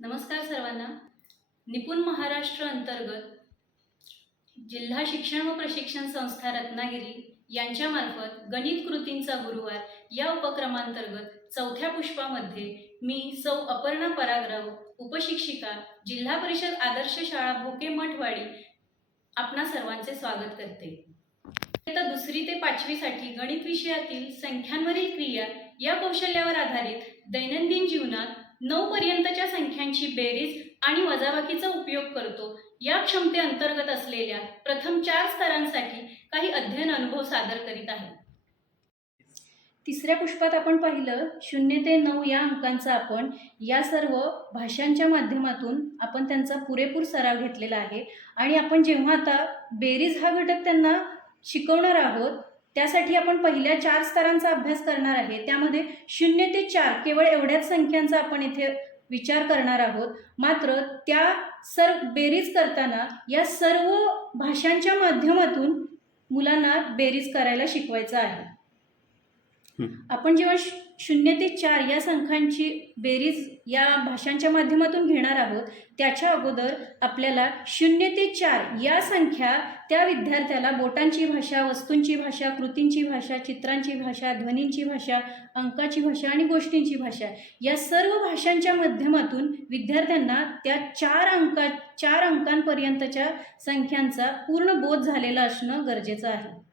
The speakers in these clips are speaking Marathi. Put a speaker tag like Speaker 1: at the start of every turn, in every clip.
Speaker 1: नमस्कार सर्वांना. निपुण महाराष्ट्र अंतर्गत जिल्हा शिक्षण व प्रशिक्षण संस्था रत्नागिरी यांच्यामार्फत गणित कृतींचा गुरुवार या उपक्रमांतर्गत चौथ्या पुष्पामध्ये मी सौ अपर्णा परागराव उपशिक्षिका जिल्हा परिषद आदर्श शाळा भोके मठवाडी आपणा सर्वांचे स्वागत करते. आता दुसरी ते पाचवीसाठी गणित विषयातील संख्यांवरील क्रिया या कौशल्यावर आधारित दैनंदिन जीवनात नऊ पर्यंतच्या संख्यांची बेरीज आणि वजाबाकीचा उपयोग करतो. या क्षमते अंतर्गत असलेल्या प्रथम चार स्तरांसाठी काही अध्ययन अनुभव सादर करीत आहे. तिसऱ्या पुष्पात आपण पाहिलं शून्य ते नऊ या अंकांचा आपण या सर्व भाषांच्या माध्यमातून आपण त्यांचा पुरेपूर सराव घेतलेला आहे. आणि आपण जेव्हा आता बेरीज हा घटक त्यांना शिकवणार आहोत त्यासाठी आपण पहिल्या चार स्तरांचा अभ्यास करणार आहे. त्यामध्ये शून्य ते चार केवळ एवढ्याच संख्यांचा आपण इथे विचार करणार आहोत. मात्र त्या सर बेरीज करताना या सर्व भाषांच्या माध्यमातून मुलांना बेरीज करायला शिकवायचं आहे. आपण जेव्हा शून्य ते चार या संख्यांची बेरीज या भाषांच्या माध्यमातून घेणार आहोत. त्याच्या अगोदर आपल्याला शून्य ते चार या संख्या त्या विद्यार्थ्याला बोटांची भाषा वस्तूंची भाषा कृतींची भाषा चित्रांची भाषा ध्वनींची भाषा अंकाची भाषा आणि गोष्टींची भाषा या सर्व भाषांच्या माध्यमातून विद्यार्थ्यांना त्या चार अंका चार अंकांपर्यंतच्या संख्यांचा पूर्ण बोध झालेला असणं गरजेचं आहे.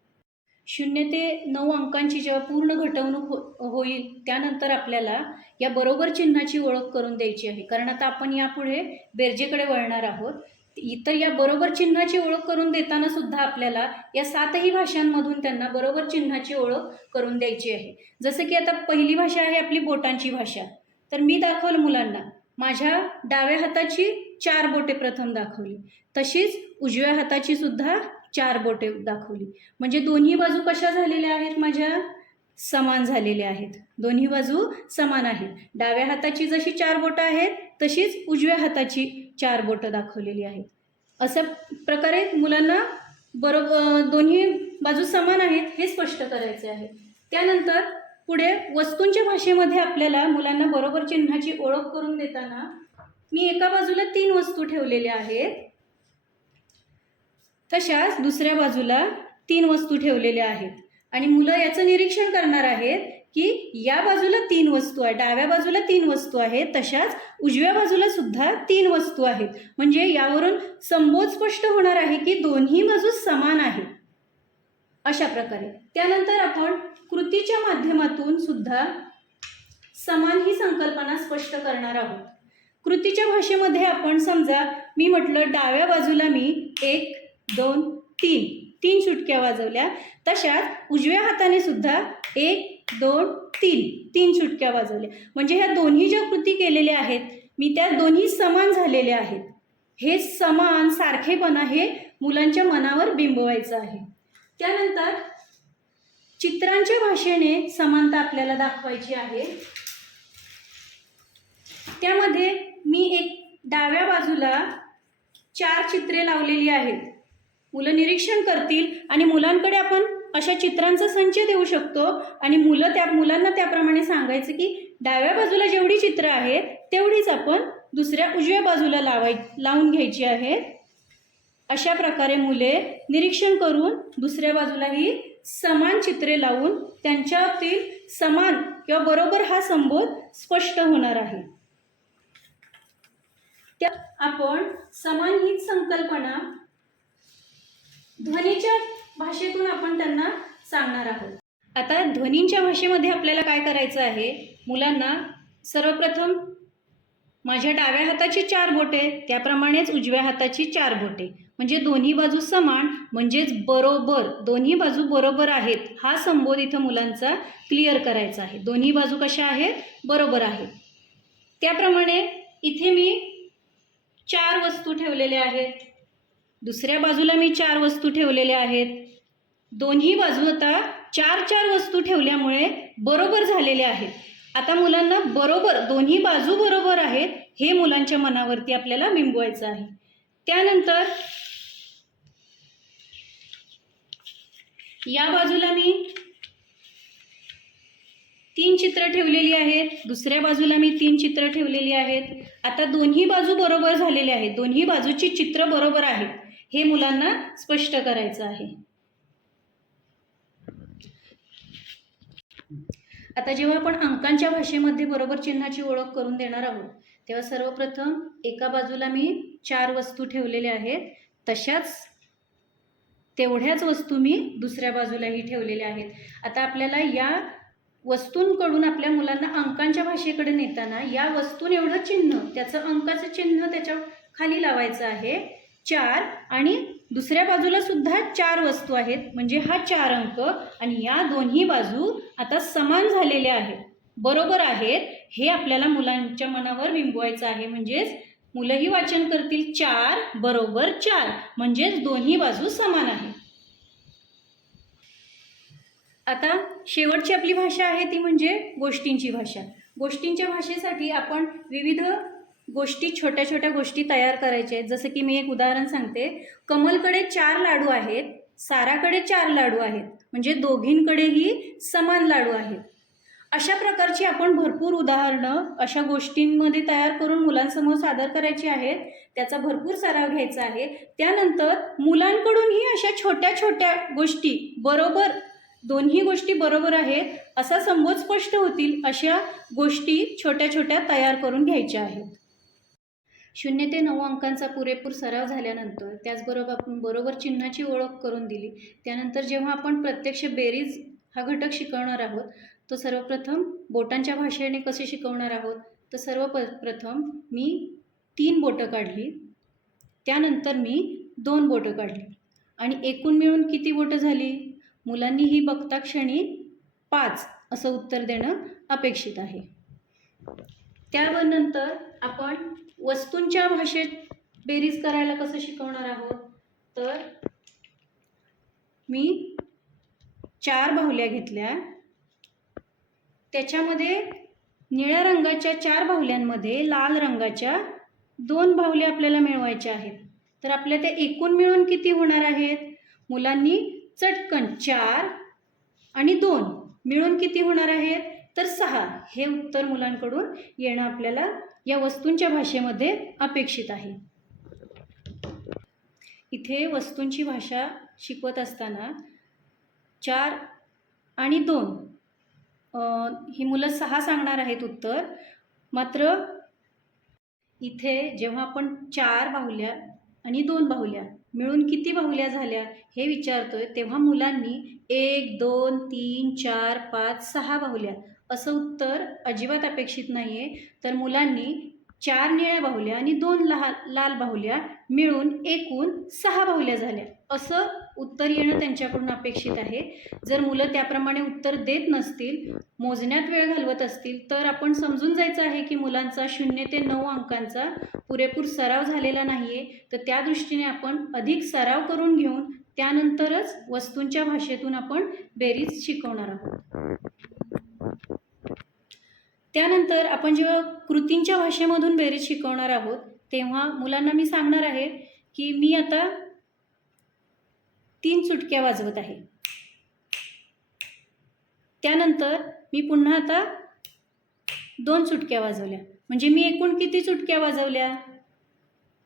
Speaker 1: शून्य ते नऊ अंकांची जेव्हा पूर्ण घटवणूक हो होईल त्यानंतर आपल्याला या बरोबर चिन्हाची ओळख करून द्यायची आहे. कारण आता आपण यापुढे बेरजेकडे वळणार आहोत. इतर या बरोबर चिन्हाची ओळख करून देताना सुद्धा आपल्याला या सातही भाषांमधून त्यांना बरोबर चिन्हाची ओळख करून द्यायची आहे. जसं की आता पहिली भाषा आहे आपली बोटांची भाषा. तर मी दाखवलं मुलांना. माझ्या डाव्या हाताची चार बोटे प्रथम दाखवली. तशीच उजव्या हाताची सुद्धा चार बोटे दाखवली. म्हणजे दोन्ही बाजू कशा झालेल्या आहेत माझ्या? समान झालेल्या आहेत. दोन्ही बाजू समान आहेत. डाव्या हाताची जशी चार बोटं आहेत तशीच उजव्या हाताची चार बोटं दाखवलेली आहेत. अशा प्रकारे मुलांना बरोबर दोन्ही बाजू समान आहेत हे स्पष्ट करायचे आहे. त्यानंतर पुढे वस्तूंच्या भाषेमध्ये आपल्याला मुलांना बरोबर चिन्हाची ओळख करून देताना मी एका बाजूला तीन वस्तू ठेवलेल्या आहेत. तशाच दुसऱ्या बाजूला तीन वस्तू ठेवलेल्या आहेत. आणि मुलं याचं निरीक्षण करणार आहेत की या बाजूला तीन वस्तू आहे डाव्या बाजूला तीन वस्तू आहेत तशाच उजव्या बाजूला सुद्धा तीन वस्तू आहेत. म्हणजे यावरून संबोध स्पष्ट होणार आहे की दोन्ही बाजू समान आहेत. अशा प्रकारे. त्यानंतर आपण कृतीच्या माध्यमातून सुद्धा समान ही संकल्पना स्पष्ट करणार आहोत. कृतीच्या भाषेमध्ये आपण समजा मी म्हटलं डाव्या बाजूला मी एक दोन तीन. तीन सुटक्या वाजवल्या. तशाच उजव्या हाताने सुद्धा एक दोन तीन. तीन सुटक्या वाजवल्या. म्हणजे ह्या दोन्ही ज्या कृती केलेल्या आहेत मी त्या दोन्ही समान झालेल्या आहेत. हे समान सारखेपणा हे मुलांच्या मनावर बिंबवायचं आहे. त्यानंतर चित्रांच्या भाषेने समानता आपल्याला दाखवायची आहे. त्यामध्ये मी एक डाव्या बाजूला चार चित्रे लावलेली आहेत. मुलं निरीक्षण करतील आणि मुलांकडे आपण अशा चित्रांचा संच देऊ शकतो. आणि मुलं त्या मुलांना त्याप्रमाणे सांगायचं की डाव्या बाजूला जेवढी चित्र आहेत तेवढीच आपण दुसऱ्या उजव्या बाजूला लावाय लावून घ्यायची आहेत अशा प्रकारे मुले निरीक्षण करून दुसऱ्या बाजूलाही समान चित्रे लावून त्यांच्यातील समान किंवा बरोबर हा संबोध स्पष्ट होणार आहे. त्या आपण समान हीच संकल्पना ध्वनीच्या भाषेतून आपण त्यांना सांगणार आहोत. आता ध्वनींच्या भाषेमध्ये आपल्याला काय करायचं आहे? मुलांना सर्वप्रथम माझ्या डाव्या हाताची चार बोटे त्याप्रमाणेच उजव्या हाताची चार बोटे. म्हणजे दोन्ही बाजू समान म्हणजेच बरोबर. दोन्ही बाजू बरोबर आहेत. हा संबोध इथं मुलांचा क्लिअर करायचा आहे. दोन्ही बाजू कशा आहेत? बरोबर आहेत. त्याप्रमाणे इथे मी चार वस्तू ठेवलेल्या आहेत. दुसऱ्या बाजूला मी चार वस्तू ठेवलेल्या आहेत. दोन्ही बाजू आता चार चार वस्तू ठेवल्यामुळे बरोबर झालेल्या आहेत. आता मुलांना बरोबर दोन्ही बाजू बरोबर आहेत हे मुलांच्या मनावरती आपल्याला बिंबवायचं आहे. त्यानंतर या बाजूला मी तीन चित्र ठेवलेली आहेत. दुसऱ्या बाजूला मी तीन चित्र ठेवलेली आहेत. आता दोन्ही बाजू बरोबर झालेले आहेत. दोन्ही बाजूची चित्र बरोबर आहेत. हे मुलांना स्पष्ट करायचं आहे. आता जेव्हा आपण अंकांच्या भाषेमध्ये बरोबर चिन्हाची ओळख करून देणार आहोत तेव्हा सर्वप्रथम एका बाजूला मी चार वस्तू ठेवलेल्या आहेत. तशाच तेवढ्याच वस्तू मी दुसऱ्या बाजूलाही ठेवलेल्या आहेत. आता आपल्याला या वस्तूंकडून आपल्या मुलांना अंकांच्या भाषेकडे नेताना या वस्तूं एवढं चिन्ह त्याचं अंकाचं चिन्ह त्याच्याखाली लावायचं आहे. चार आणि दुसऱ्या बाजूला सुद्धा चार वस्तू आहेत. म्हणजे हा चार अंक आणि या दोन्ही बाजू आता समान झालेल्या आहेत. बरोबर आहेत. हे आपल्याला मुलांच्या मनावर बिंबवायचं आहे. म्हणजेच मुलंही वाचन करतील. चार बरोबर चार. म्हणजेच दोन्ही बाजू समान आहे आता शेवटची आपली भाषा आहे ती म्हणजे गोष्टींची भाषा. गोष्टींच्या भाषेसाठी आपण विविध गोष्टी छोट्या छोट्या गोष्टी तयार करायच्या आहेत. जसं की मी एक उदाहरण सांगते. कमलकडे चार लाडू आहेत साराकडे चार लाडू आहेत. म्हणजे दोघींकडेही समान लाडू आहेत. अशा प्रकारची आपण भरपूर उदाहरणं अशा गोष्टींमध्ये तयार करून मुलांसमोर सादर करायची आहेत. त्याचा भरपूर सराव घ्यायचा आहे. त्यानंतर मुलांकडूनही अशा छोट्या छोट्या गोष्टी बरोबर दोन्ही गोष्टी बरोबर आहेत असा संबोध स्पष्ट होतील अशा गोष्टी छोट्या छोट्या तयार करून घ्यायच्या आहेत. शून्य ते नऊ अंकांचा पुरेपूर सराव झाल्यानंतर त्याचबरोबर आपण बरोबर चिन्हाची ओळख करून दिली. त्यानंतर जेव्हा आपण प्रत्यक्ष बेरीज हा घटक शिकवणार आहोत तो सर्वप्रथम बोटांच्या भाषेने कसे शिकवणार आहोत? तर सर्व प प्रथम मी तीन बोटं काढली. त्यानंतर मी दोन बोटं काढली. आणि एकूण मिळून किती बोटं झाली? मुलांनी ही बघता क्षणी पाच असं उत्तर देणं अपेक्षित आहे. त्यावर नंतर आपण वस्तूंच्या भाषेत बेरीज करायला कसं शिकवणार आहोत? तर मी चार बाहुल्या घेतल्या. त्याच्यामध्ये निळ्या रंगाच्या चार बाहुल्यांमध्ये लाल रंगाच्या दोन बाहुल्या आपल्याला मिळवायच्या आहेत. तर आपल्या त्या एकूण मिळून किती होणार आहेत? मुलांनी चटकन चार आणि दोन मिळून किती होणार आहेत? तर सहा हे उत्तर मुलांकडून येणं आपल्याला या वस्तूंच्या भाषेमध्ये अपेक्षित आहे. इथे वस्तूंची भाषा शिकवत असताना चार आणि दोन ही मुलं सहा सांगणार आहेत उत्तर. मात्र इथे जेव्हा आपण चार बाहुल्या आणि दोन बाहुल्या मिळून किती बाहुल्या झाल्या हे विचारतोय तेव्हा मुलांनी एक दोन तीन चार पाच सहा बाहुल्या असं उत्तर अजिबात अपेक्षित नाही आहे तर मुलांनी चार निळ्या बाहुल्या आणि दोन लहा लाल बाहुल्या मिळून एकूण सहा बाहुल्या झाल्या. असं उत्तर येणं त्यांच्याकडून अपेक्षित आहे. जर मुलं त्याप्रमाणे उत्तर देत नसतील मोजण्यात वेळ घालवत असतील तर आपण समजून जायचं आहे की मुलांचा शून्य ते नऊ अंकांचा पुरेपूर सराव झालेला नाही आहे तर त्या दृष्टीने आपण अधिक सराव करून घेऊन त्यानंतरच वस्तूंच्या भाषेतून आपण बेरीज शिकवणार आहोत. त्यानंतर आपण जेव्हा कृतींच्या भाषेमधून बेरीज शिकवणार आहोत तेव्हा मुलांना मी सांगणार आहे की मी आता तीन चुटक्या वाजवत आहे. त्यानंतर मी पुन्हा आता दोन चुटक्या वाजवल्या. म्हणजे मी एकूण किती चुटक्या वाजवल्या?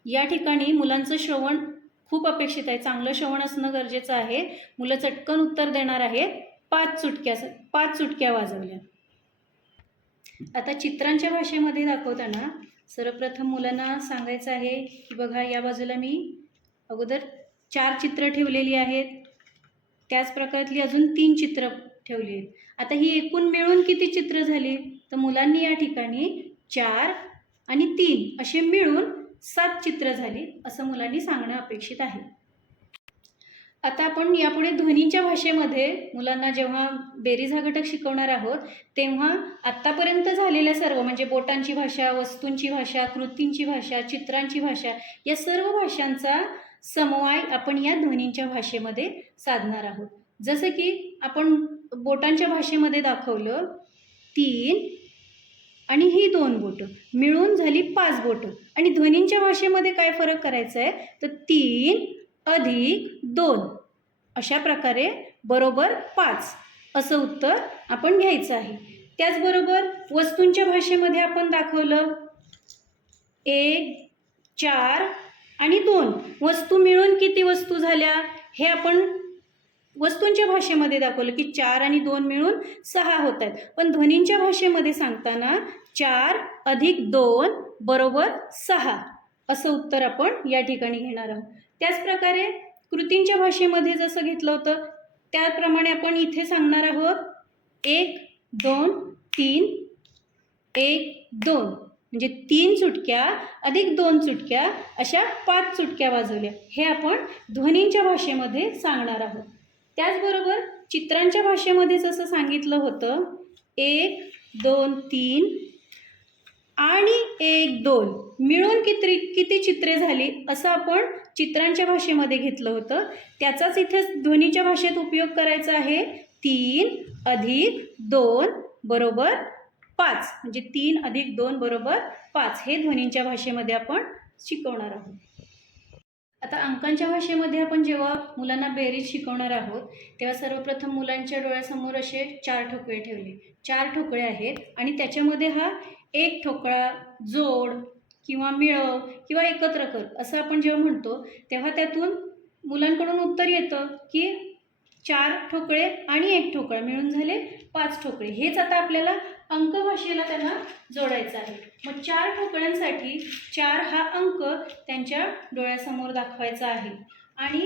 Speaker 1: या ठिकाणी मुलांचं श्रवण खूप अपेक्षित आहे. चांगलं श्रवण असणं गरजेचं आहे. मुलं चटकन उत्तर देणार आहेत. पाच चुटक्या पाच चुटक्या वाजवल्या. आता चित्रांच्या भाषेमध्ये दाखवताना सर्वप्रथम मुलांना सांगायचं आहे की बघा या बाजूला मी अगोदर चार चित्र ठेवलेली आहेत. त्याच प्रकारातली अजून तीन चित्र ठेवली आहेत. आता ही एकूण मिळून किती चित्र झाली? तर मुलांनी या ठिकाणी चार आणि तीन असे मिळून सात चित्र झाली असं मुलांनी सांगणं अपेक्षित आहे. आता आपण यापुढे ध्वनीच्या भाषेमध्ये मुलांना जेव्हा बेरीज हा घटक शिकवणार आहोत तेव्हा आत्तापर्यंत झालेल्या सर्व म्हणजे बोटांची भाषा वस्तूंची भाषा कृतींची भाषा चित्रांची भाषा या सर्व भाषांचा समवाय आपण या ध्वनींच्या भाषेमध्ये साधणार आहोत. जसं की आपण बोटांच्या भाषेमध्ये दाखवलं तीन आणि ही दोन बोटं. मिळून झाली पाच बोटं. आणि ध्वनींच्या भाषेमध्ये काय फरक करायचा आहे तर तीन अधिक दोन. अशा प्रकारे बरोबर पाच. असं उत्तर आपण घ्यायचं आहे. त्याचबरोबर वस्तूंच्या भाषेमध्ये आपण दाखवलं. एक चार आणि दोन. वस्तू मिळून किती वस्तू झाल्या? हे आपण वस्तूंच्या भाषेमध्ये दाखवलं की चार आणि दोन मिळून सहा होत आहेत. पण ध्वनींच्या भाषेमध्ये सांगताना चार अधिक दोन बरोबर सहा. असं उत्तर आपण या ठिकाणी घेणार आहोत. त्याचप्रकारे कृतींच्या भाषेमध्ये जसं घेतलं होतं त्याप्रमाणे आपण इथे सांगणार आहोत एक दोन तीन एक दोन. म्हणजे तीन चुटक्या अधिक दोन चुटक्या अशा पाच चुटक्या वाजवल्या. हे आपण ध्वनींच्या भाषेमध्ये सांगणार आहोत. त्याचबरोबर चित्रांच्या भाषेमध्ये जसं सांगितलं होतं एक दोन तीन आणि एक दोन मिळून किती किती चित्रे झाली असं आपण चित्रांच्या भाषेमध्ये घेतलं होतं. त्याचाच इथे ध्वनीच्या भाषेत उपयोग करायचा आहे. तीन अधिक दोन बरोबर पाच. म्हणजे तीन अधिक दोन बरोबर पाच हे ध्वनींच्या भाषेमध्ये आपण शिकवणार आहोत. आता अंकांच्या भाषेमध्ये आपण जेव्हा मुलांना बेरीज शिकवणार आहोत तेव्हा सर्वप्रथम मुलांच्या डोळ्यासमोर असे चार ठोकळे ठेवले. चार ठोकळे आहेत आणि त्याच्यामध्ये हा एक ठोकळा जोड किंवा मिळव किंवा एकत्र कर असं आपण जेव्हा म्हणतो तेव्हा त्यातून मुलांकडून उत्तर येतं की चार ठोकळे आणि एक ठोकळा मिळून झाले पाच ठोकळे. हेच आता आपल्याला अंक भाषेला त्यांना जोडायचं आहे. मग चार ठोकळ्यांसाठी चार हा अंक त्यांच्या डोळ्यासमोर दाखवायचा आहे. आणि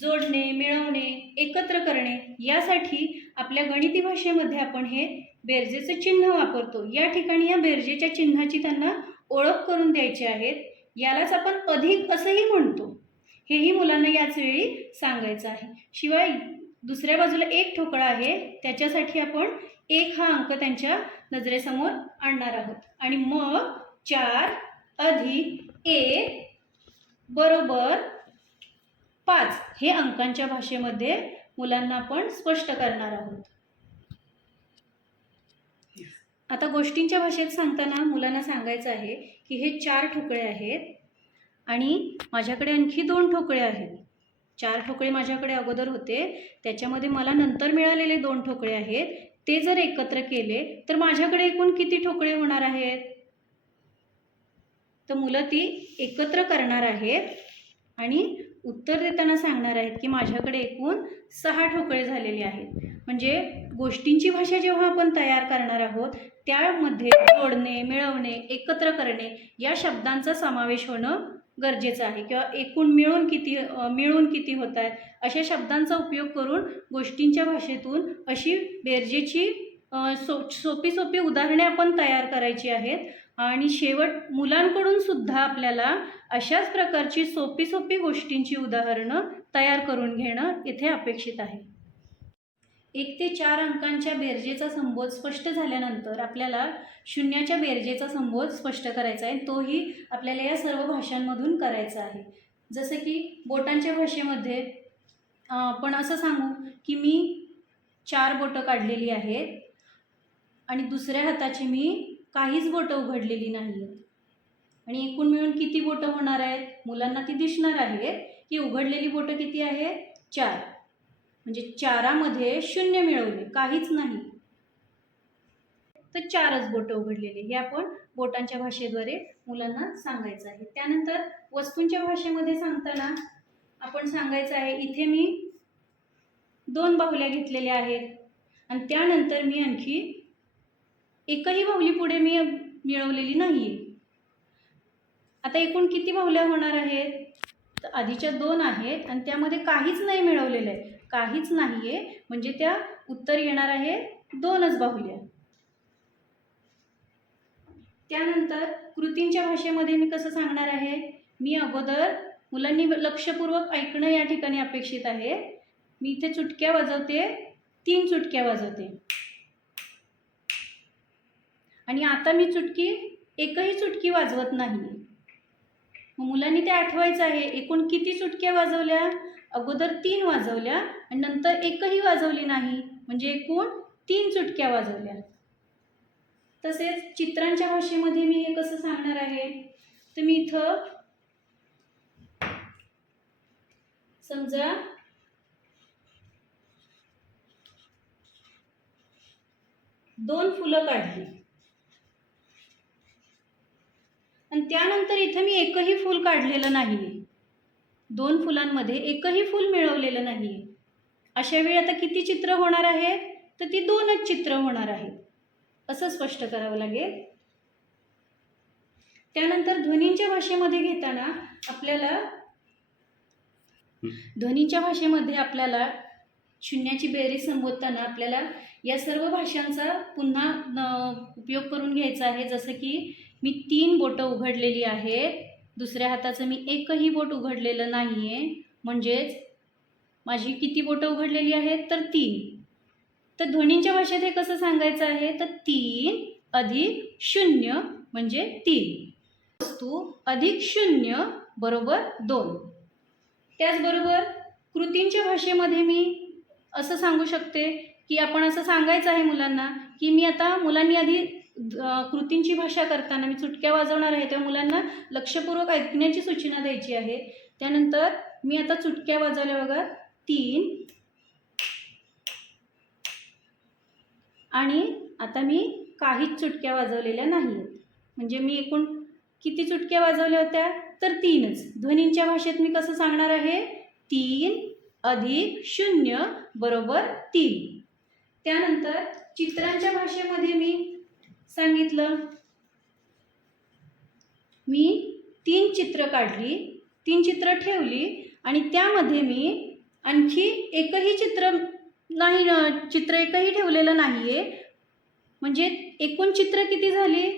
Speaker 1: जोडणे मिळवणे एकत्र करणे यासाठी आपल्या गणिती भाषेमध्ये आपण हे बेरजेचं चिन्ह वापरतो. या ठिकाणी या बेरजेच्या चिन्हाची त्यांना ओळख करून द्यायची आहेत. यालाच आपण अधिक असंही म्हणतो. हेही मुलांना याच वेळी सांगायचं आहे. शिवाय दुसऱ्या बाजूला एक ठोकळा आहे. त्याच्यासाठी आपण एक हा अंक त्यांच्या नजरेसमोर आणणार आहोत. आणि मग चार अधिक एक बरोबर पाच हे अंकांच्या भाषेमध्ये मुलांना आपण स्पष्ट करणार आहोत. आता गोष्टींच्या भाषेत सांगताना मुलांना सांगायचं आहे की हे चार ठोकळे आहेत आणि माझ्याकडे आणखी दोन ठोकळे आहेत. चार ठोकळे माझ्याकडे अगोदर होते. त्याच्यामध्ये मला नंतर मिळालेले दोन ठोकळे आहेत. ते जर एकत्र केले तर माझ्याकडे एकूण किती ठोकळे होणार आहेत? तर मुलं ती एकत्र करणार आहेत आणि उत्तर देताना सांगणार आहेत की माझ्याकडे एकूण सहा ठोकळे झालेले आहेत. म्हणजे गोष्टींची भाषा जेव्हा आपण तयार करणार आहोत त्यामध्ये जोडणे मिळवणे एकत्र करणे या शब्दांचा समावेश होणं गरजेचं आहे. किंवा एकूण मिळून किती मिळून किती होत आहेत अशा शब्दांचा उपयोग करून गोष्टींच्या भाषेतून अशी बेरजेची सो सोपी सोपी उदाहरणे आपण तयार करायची आहेत. आणि शेवट मुलांकडून सुद्धा आपल्याला अशाच प्रकारची सोपी सोपी गोष्टींची उदाहरणं तयार करून घेणं इथे अपेक्षित आहे. एक ते चार अंकांच्या बेरजेचा संबोध स्पष्ट झाल्यानंतर आपल्याला शून्याच्या बेरजेचा संबोध स्पष्ट करायचा आहे. तोही आपल्याला या सर्व भाषांमधून करायचा आहे. जसं की बोटांच्या भाषेमध्ये आपण असं सांगू की मी चार बोटं काढलेली आहेत आणि दुसऱ्या हाताची मी काहीच बोटं उघडलेली नाही आहेत आणि एकूण मिळून किती बोटं होणार आहेत? मुलांना ती दिसणार आहेत की उघडलेली बोटं किती आहेत? चार. म्हणजे चारामध्ये शून्य मिळवले काहीच नाही. तर चारच बोटं उघडलेली हे आपण बोटांच्या भाषेद्वारे मुलांना सांगायचं आहे. त्यानंतर वस्तूंच्या भाषेमध्ये सांगताना आपण सांगायचं आहे इथे मी दोन बाहुल्या घेतलेल्या आहेत. आणि त्यानंतर मी आणखी एकही बाहुली पुढे मी मिळवलेली नाही. आता एकूण किती बाहुल्या होणार आहेत? तर आधीच्या दोन आहेत आणि त्यामध्ये काहीच नाही मिळवलेलं आहे. काहीच नाही आहे म्हणजे त्या उत्तर येणार आहे दोनच बाहुल्या. त्यानंतर कृतींच्या भाषेमध्ये मी कसं सांगणार आहे? मी अगोदर मुलांनी लक्षपूर्वक ऐकणं या ठिकाणी अपेक्षित आहे. मी इथे चुटक्या वाजवते तीन चुटक्या वाजवते. आणि आता मी चुटकी एकही चुटकी वाजवत नाही मुलांनी ते आठवायचं आहे एकूण किती चुटक्या वाजवल्या? अगोदर तीन वाजवल्या. आणि नंतर एकही वाजवली नाही. म्हणजे एकूण तीन चुटक्या वाजवल्या. तसेच चित्रांच्या भाषेमध्ये मी हे कसं सांगणार आहे? तर मी इथं समजा दोन फुलं काढली. आणि त्यानंतर इथं मी एकही फूल काढलेलं नाही आहे दोन फुलांमध्ये एकही फूल मिळवलेलं नाही आहे अशा वेळी आता किती चित्र होणार आहेत? तर ती दोनच चित्र होणार आहेत. असं स्पष्ट करावं लागेल. त्यानंतर ध्वनींच्या भाषेमध्ये घेताना आपल्याला ध्वनींच्या भाषेमध्ये आपल्याला शून्याची बेरीज संबोधताना आपल्याला या सर्व भाषांचा पुन्हा उपयोग करून घ्यायचा आहे. जसं की मी तीन बोटं उघडलेली आहेत. दुसऱ्या हाताचं मी एकही बोट उघडलेलं नाही आहे म्हणजेच माझी किती बोटं उघडलेली आहेत तर तीन. तर ध्वनींच्या भाषेत हे कसं सांगायचं आहे? तर तीन अधिक शून्य म्हणजे तीन. वस्तू अधिक शून्य बरोबर दोन. त्याचबरोबर कृतींच्या भाषेमध्ये मी असं सांगू शकते की आपण असं सांगायचं आहे मुलांना की मी आता मुलांनी आधी कृतींची भाषा करताना मी चुटक्या वाजवणार आहे तेव्हा मुलांना लक्षपूर्वक ऐकण्याची सूचना द्यायची आहे. त्यानंतर मी आता चुटक्या वाजवल्या बघा. तीन. आणि आता मी काहीच चुटक्या वाजवलेल्या नाही. आहेत म्हणजे मी एकूण किती चुटक्या वाजवल्या होत्या? तर तीनच. ध्वनींच्या भाषेत मी कसं सांगणार आहे? तीन अधिक शून्य बरोबर तीन. त्यानंतर चित्रांच्या भाषेमध्ये मी सांगितलं. मी तीन चित्र काढली तीन चित्र ठेवली आणि त्यामध्ये मी आणखी एकही चित्र नाही चित्र एकही ठेवलेलं नाही आहे म्हणजे एकूण चित्र किती झाली?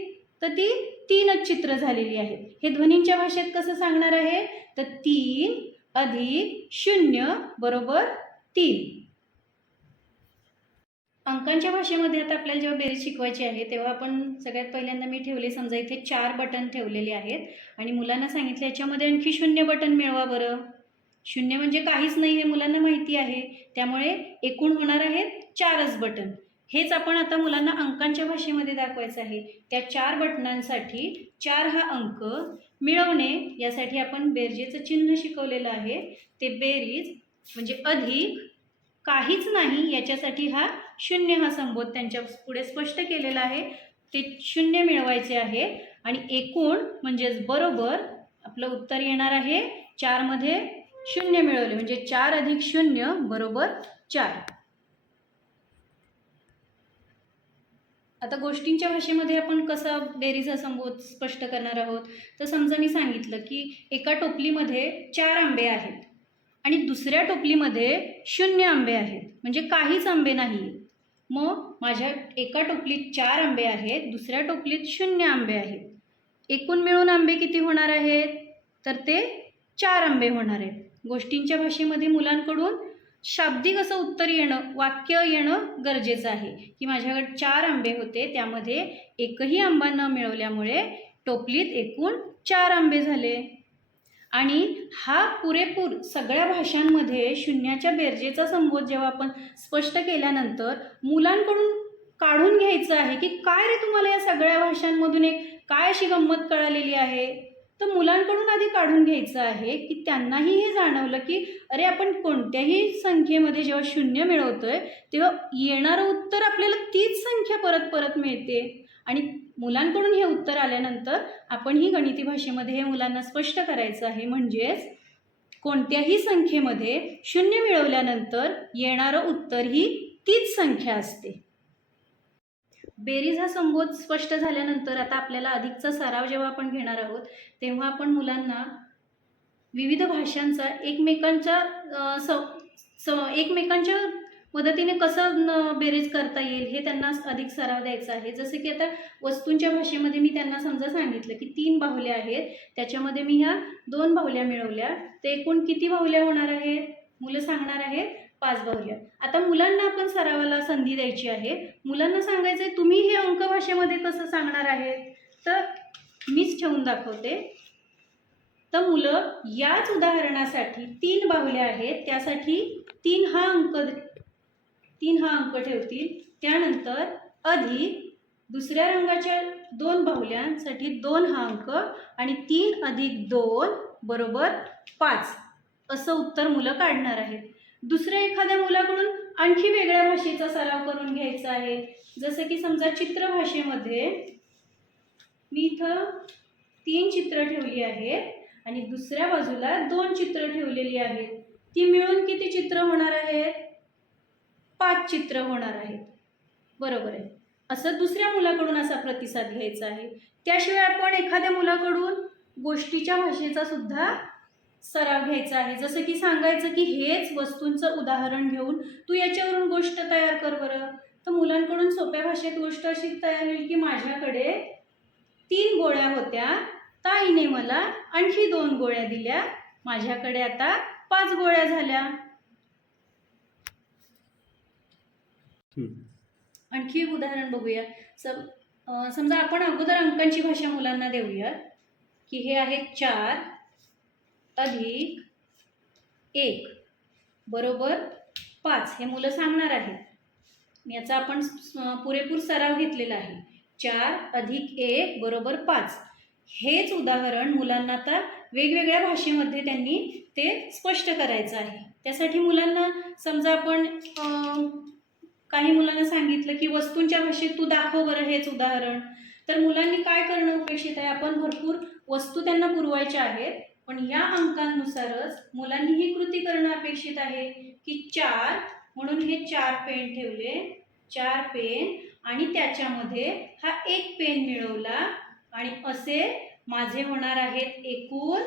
Speaker 1: तर ती तीनच चित्र झालेली आहेत. हे ध्वनींच्या भाषेत कसं सांगणार आहे? तर तीन अधिक शून्य बरोबर तीन. अंकांच्या भाषेमध्ये आता आपल्याला जेव्हा बेरीज शिकवायची आहे तेव्हा आपण सगळ्यात पहिल्यांदा मी ठेवले समजा इथे चार बटन ठेवलेले आहेत. आणि मुलांना सांगितलं याच्यामध्ये आणखी शून्य बटन मिळवा बरं. शून्य म्हणजे काहीच नाही हे मुलांना माहिती आहे. त्यामुळे एकूण होणार आहेत चारच बटन. हेच आपण आता मुलांना अंकांच्या भाषेमध्ये दाखवायचं आहे. त्या चार बटनांसाठी चार हा अंक मिळवणे यासाठी आपण बेरजेचं चिन्ह शिकवलेलं आहे. ते बेरीज म्हणजे अधिक काहीच नाही याच्यासाठी हा शून्य हा संबोध त्यांच्या पुढे स्पष्ट केलेला आहे. ते शून्य मिळवायचे आहे आणि एकूण म्हणजेच बरोबर आपलं उत्तर येणार आहे. चारमध्ये शून्य मिळवले म्हणजे चार अधिक शून्य बरोबर चार. आता गोष्टींच्या भाषेमध्ये आपण कसा बेरीजा संबोध स्पष्ट करणार आहोत? तर समजा मी सांगितलं की एका टोपलीमध्ये चार आंबे आहेत आणि दुसऱ्या टोपलीमध्ये शून्य आंबे आहेत म्हणजे काहीच आंबे नाही मग माझ्या एका टोपलीत चार आंबे आहेत दुसऱ्या टोपलीत शून्य आंबे आहेत. एकूण मिळून आंबे किती होणार आहेत? तर ते चार आंबे होणार आहेत. गोष्टींच्या भाषेमध्ये मुलांकडून शाब्दिक असं उत्तर येणं वाक्य येणं गरजेचं आहे. की माझ्याकडे चार आंबे होते त्यामध्ये एकही आंबा न मिळवल्यामुळे टोपलीत एकूण चार आंबे झाले. आणि हा पुरेपूर सगळ्या भाषांमध्ये शून्याच्या बेरजेचा संबोध जेव्हा आपण स्पष्ट केल्यानंतर मुलांकडून काढून घ्यायचं आहे की काय रे तुम्हाला या सगळ्या भाषांमधून एक काय अशी गंमत कळालेली आहे? तर मुलांकडून आधी काढून घ्यायचं आहे की त्यांनाही हे जाणवलं की अरे आपण कोणत्याही संख्येमध्ये जेव्हा शून्य मिळवतोय तेव्हा येणारं उत्तर आपल्याला तीच संख्या परत परत मिळते. आणि मुलांकडून हे उत्तर आल्यानंतर आपण ही गणिती भाषेमध्ये हे मुलांना स्पष्ट करायचं आहे. म्हणजेच कोणत्याही संख्येमध्ये शून्य मिळवल्यानंतर येणारं उत्तर ही तीच संख्या असते. बेरीज हा संबोध स्पष्ट झाल्यानंतर आता आपल्याला अधिकचा सराव जेव्हा आपण घेणार आहोत तेव्हा आपण मुलांना विविध भाषांचा एकमेकांच्या स स एकमेकांच्या मदतीने कसं बेरीज करता येईल हे त्यांना अधिक सराव द्यायचा आहे. जसं की आता वस्तूंच्या भाषेमध्ये मी त्यांना समजा सांगितलं की तीन बाहुल्या आहेत त्याच्यामध्ये मी ह्या दोन बाहुल्या मिळवल्या. ते एकूण किती बाहुल्या होणार आहेत? मुलं सांगणार आहेत? पाच बाहुल्या. आता मुलांना आपण सरावाला संधी द्यायची आहे. मुलांना सांगायचं आहे तुम्ही हे अंक भाषेमध्ये कसं सांगणार आहेत? तर मीच ठेवून दाखवते. तर मुलं याच उदाहरणासाठी तीन बाहुल्या आहेत. त्यासाठी तीन हा अंक तीन हा अंक ठेवतील. त्यानंतर अधिक दुसऱ्या रंगाच्या दोन बाहुल्यांसाठी दोन हा अंक आणि तीन अधिक दोन बरोबर पाच. असं उत्तर मुलं काढणार आहेत. दुसऱ्या एखाद्या मुलाकडून आणखी वेगळ्या भाषेचा सराव करून घ्यायचा आहे. जसं की समजा चित्रभाषेमध्ये मी इथं तीन चित्र ठेवली आहेत आणि दुसऱ्या बाजूला दोन चित्र ठेवलेली आहेत. ती मिळून किती चित्र होणार आहेत? पाच चित्र होणार आहेत. बरोबर आहे. असं दुसऱ्या मुलाकडून असा प्रतिसाद घ्यायचा आहे. त्याशिवाय आपण एखाद्या मुलाकडून गोष्टीच्या भाषेचा सुद्धा सराव घ्यायचा आहे. जसं की सांगायचं की हेच वस्तूंचं उदाहरण घेऊन तू याच्यावरून गोष्ट तयार कर बरं. तर मुलांकडून सोप्या भाषेत गोष्ट अशी तयार होईल की माझ्याकडे तीन गोळ्या होत्या. ताईने मला आणखी दोन गोळ्या दिल्या. माझ्याकडे आता पाच गोळ्या झाल्या. आणखी एक उदाहरण बघूया. सम समजा आपण अगोदर अंकांची भाषा मुलांना देऊया. की हे आहेत चार. अधिक एक बरोबर पाच हे मुलं सांगणार आहेत. याचा आपण पुरेपूर सराव घेतलेला आहे. चार अधिक एक बरोबर पाच. हेच उदाहरण मुलांना आता वेगवेगळ्या भाषेमध्ये त्यांनी ते स्पष्ट करायचं आहे. त्यासाठी मुलांना समजा आपण काही मुलांना सांगितलं की वस्तूंच्या भाषेत तू दाखव बरं हेच उदाहरण. तर मुलांनी काय करणं अपेक्षित आहे? आपण भरपूर वस्तू त्यांना पुरवायच्या आहेत. पण या अंकांनुसारच मुलांनी ही कृती करणं अपेक्षित आहे की चार म्हणून हे चार पेन ठेवले चार पेन आणि त्याच्यामध्ये हा एक पेन मिळवला आणि असे माझे होणार आहेत एकूण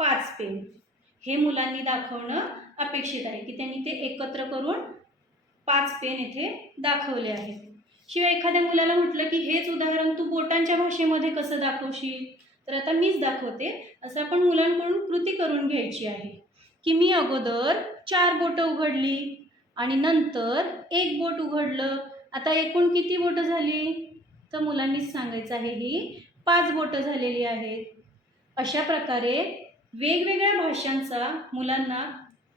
Speaker 1: पाच पेन. हे मुलांनी दाखवणं अपेक्षित आहे की त्यांनी ते एकत्र करून पाच पेन येथे दाखवले आहेत. शिवाय एखाद्या मुलाला म्हटलं की हेच उदाहरण तू बोटांच्या भाषेमध्ये कसं दाखवशील? तर आता मीच दाखवते. असं आपण मुलांकडून कृती करून घ्यायची आहे. की मी अगोदर चार बोटं उघडली आणि नंतर एक बोट उघडलं. आता एकूण किती बोटं झाली? तर मुलांनीच सांगायचं आहे ही पाच बोटं झालेली आहेत. अशा प्रकारे वेगवेगळ्या भाषांचा मुलांना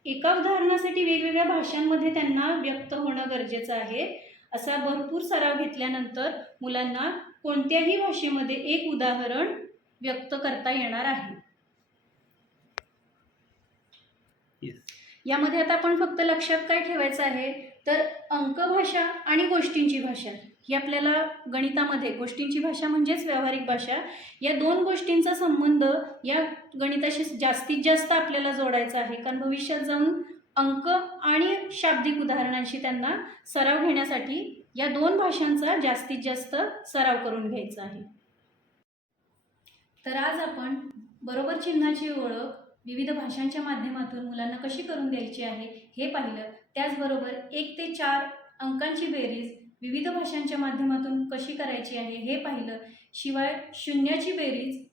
Speaker 1: एका उदाहरणासाठी वेगवेगळ्या भाषांमध्ये त्यांना व्यक्त होणं गरजेचं आहे. असा भरपूर सराव घेतल्यानंतर मुलांना कोणत्याही भाषेमध्ये एक उदाहरण व्यक्त करता येणार आहे.
Speaker 2: Yes.
Speaker 1: यामध्ये आता आपण फक्त लक्षात काय ठेवायचं आहे? तर अंकभाषा आणि गोष्टींची भाषा ही आपल्याला गणितामध्ये गोष्टींची भाषा म्हणजेच व्यावहारिक भाषा या दोन गोष्टींचा संबंध या गणिताशी जास्तीत जास्त आपल्याला जोडायचा आहे. कारण भविष्यात जाऊन अंक आणि शाब्दिक उदाहरणांशी त्यांना सराव घेण्यासाठी या दोन भाषांचा जास्तीत जास्त सराव करून घ्यायचा आहे. तर आज आपण बरोबर चिन्हाची ओळख विविध भाषांच्या माध्यमातून मुलांना कशी करून द्यायची आहे हे पाहिलं. त्याचबरोबर एक ते चार अंकांची बेरीज विविध भाषांच्या माध्यमातून कशी करायची आहे हे पाहिलं. शिवाय शून्याची बेरीज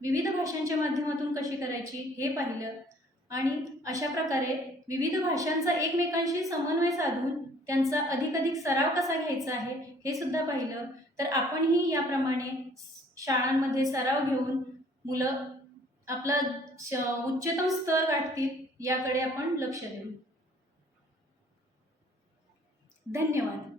Speaker 1: विविध भाषांच्या माध्यमातून कशी करायची हे पाहिलं. आणि अशा प्रकारे विविध भाषांचा एकमेकांशी समन्वय साधून त्यांचा अधिकाधिक सराव कसा घ्यायचा आहे हे सुद्धा पाहिलं. तर आपणही याप्रमाणे शाळांमध्ये सराव घेऊन मुलं आपला श उच्चतम स्तर गाठतील याकडे आपण लक्ष देऊ. धन्यवाद.